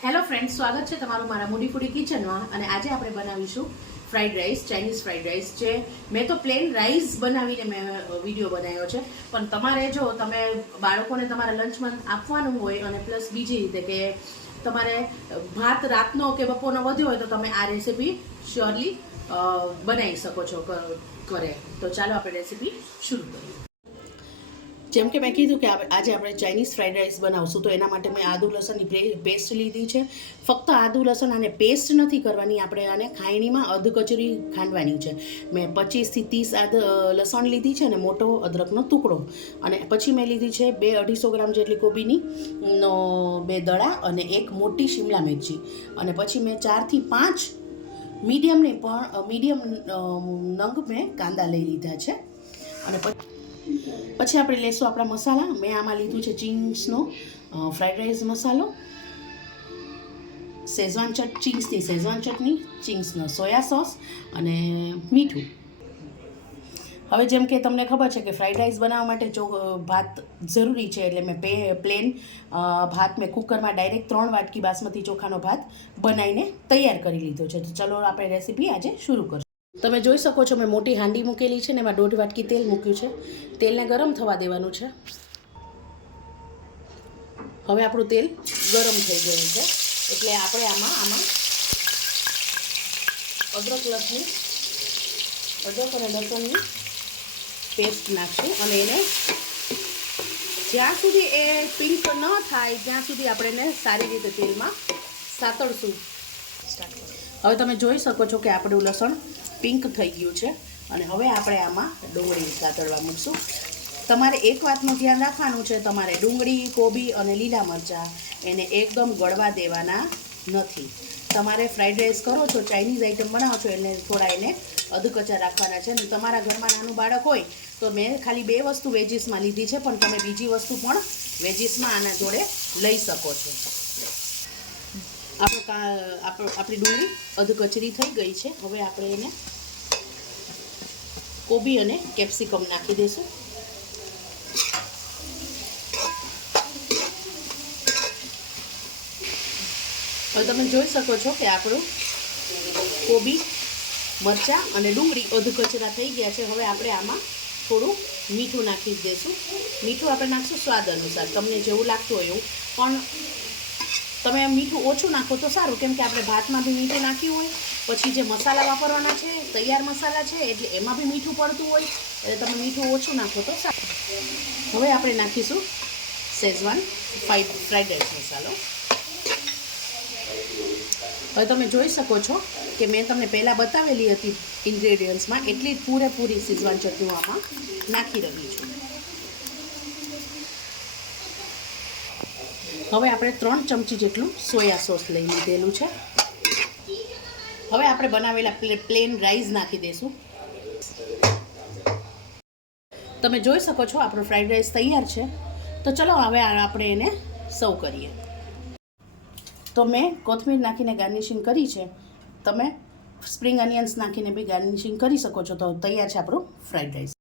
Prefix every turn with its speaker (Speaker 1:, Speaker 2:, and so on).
Speaker 1: Hello friend સ્વાગત છે તમારું મારા મૂડી ફૂડી કિચનમાં અને આજે આપણે બનાવીશું fried rice Chinese fried rice જે મેં તો પ્લેન રાઈસ બનાવીને મેં વીડિયો બનાવ્યો છે. પણ તમારે જો તમે બાળકોને તમારા લંચમાં આપવાનું હોય અને પ્લસ બીજી રીતે કે તમારે ભાત રાતનો કે બપોરનો વધ્યો હોય તો તમે આ રેસીપી શ્યોરલી બનાવી શકો છો કરે તો ચાલો આપણે રેસીપી શરૂ કરીએ. જેમ કે મેં કીધું કે આજે આપણે ચાઇનીઝ ફ્રાઈડ રાઈસ બનાવશું, તો એના માટે મેં આદુ લસણની પેસ્ટ લીધી છે. ફક્ત આદુ લસણ આને પેસ્ટ નથી કરવાની, આપણે આને ખાયણીમાં અધ કચરી ખાંડવાની છે. મેં પચીસથી ત્રીસ આદ લસણ લીધી છે અને મોટો અદરકનો ટુકડો. અને પછી મેં લીધી છે બે અઢીસો ગ્રામ જેટલી કોબીની નો બે દડા અને એક મોટી શિમલા મિરચી. અને પછી મેં ચારથી પાંચ મીડિયમની પણ મીડિયમ નંગ મેં કાંદા લઈ લીધા છે. અને પછી પછી આપણે લેશું આપણા મસાલા. મેં આમાં લીધું છે ચિંગ્સનો ફ્રાઈડ રાઈસ મસાલો, શેઝવાન ચટ, ચિંગ્સની શેઝવાન ચટણી, ચિંગ્સનો સોયા સોસ અને મીઠું. હવે જેમ કે તમને ખબર છે કે ફ્રાઈડ રાઈસ બનાવવા માટે ચો ભાત જરૂરી છે એટલે મેં પ્લેન ભાત મેં કુકરમાં ડાયરેક્ટ ત્રણ વાટકી બાસમતી ચોખાનો ભાત બનાવીને તૈયાર કરી લીધો છે. તો ચલો આપણે રેસીપી આજે શરૂ કરીશું. તમે જોઈ શકો છો મેં મોટી હાંડી મૂકેલી છે ને એમાં દોઢ વાટકી તેલ મૂક્યું છે. તેલને ગરમ થવા દેવાનું છે. હવે આપણું તેલ ગરમ થઈ ગયું છે. એટલે આપણે આમાં આમાં અદરક લસણ અદરક અને લસણની પેસ્ટ નાખશું અને એને જ્યાં સુધી એ પિંક ન થાય ત્યાં સુધી આપણે એને સારી રીતે તેલમાં સાતળશું. હવે તમે જોઈ શકો છો કે આપણું લસણ પિંક થઈ ગયું છે. અને હવે આપણે આમાં ડુંગળી કાતળવા મૂકશું. તમારે એક વાતનું ધ્યાન રાખવાનું છે, તમારે ડુંગળી, કોબી અને લીલા મરચાં એને એકદમ ગળવા દેવાના નથી. તમારે ફ્રાઈડ રાઈસ કરો છો ચાઇનીઝ આઈટમ બનાવો છો, એને થોડા એને અધકચા રાખવાના છે. અને તમારા ઘરમાં નાનું બાળક હોય, તો મેં ખાલી બે વસ્તુ વેજીસમાં લીધી છે, પણ તમે બીજી વસ્તુ પણ વેજીસમાં આના જોડે લઈ શકો છો. આપણો આપણી ડુંગળી અધકચરી થઈ ગઈ છે. હવે આપણે એને કોબી અને કેપ્સિકમ નાખી દઈશું. હવે તમે જોઈ શકો છો કે આપણું કોબી, મરચાં અને ડુંગળી અધકચરા થઈ ગયા છે. હવે આપણે આમાં થોડું મીઠું નાખી દઈશું. મીઠું આપણે નાખશું સ્વાદ અનુસાર. તમને જેવું લાગતું હોય એવું. પણ તમે મીઠું ઓછું નાખો તો સારું, કેમ કે આપણે ભાતમાં બી મીઠું નાખ્યું હોય, પછી જે મસાલા વાપરવાના છે, તૈયાર મસાલા છે, એટલે એમાં બી મીઠું પડતું હોય, એટલે તમે મીઠું ઓછું નાખો તો સારું. હવે આપણે નાખીશું શેઝવાન ફાઈડ ફ્રાઈડ રાઈસ મસાલો. હવે તમે જોઈ શકો છો કે મેં તમને પહેલાં બતાવેલી હતી ઇન્ગ્રેડિયન્ટ્સમાં એટલી પૂરેપૂરી શેઝવાન ચટણી આમાં નાખી રહી છું. હવે આપણે ત્રણ ચમચી જેટલું સોયા સોસ લઈ લીધેલું છે. હવે આપણે બનાવેલા પ્લેન રાઈસ નાખી દઈશું તમે જોઈ શકો છો, આપણો ફ્રાઈડ રાઈસ તૈયાર છે. તો ચલો હવે આપણે એને સર્વ કરીએ. તો મેં કોથમીર નાખીને ગાર્નિશિંગ કરી છે. તમે સ્પ્રિંગ અનિયન્સ નાખીને બી ગાર્નિશિંગ કરી શકો છો. તો તૈયાર છે આપણું ફ્રાઈડ રાઈસ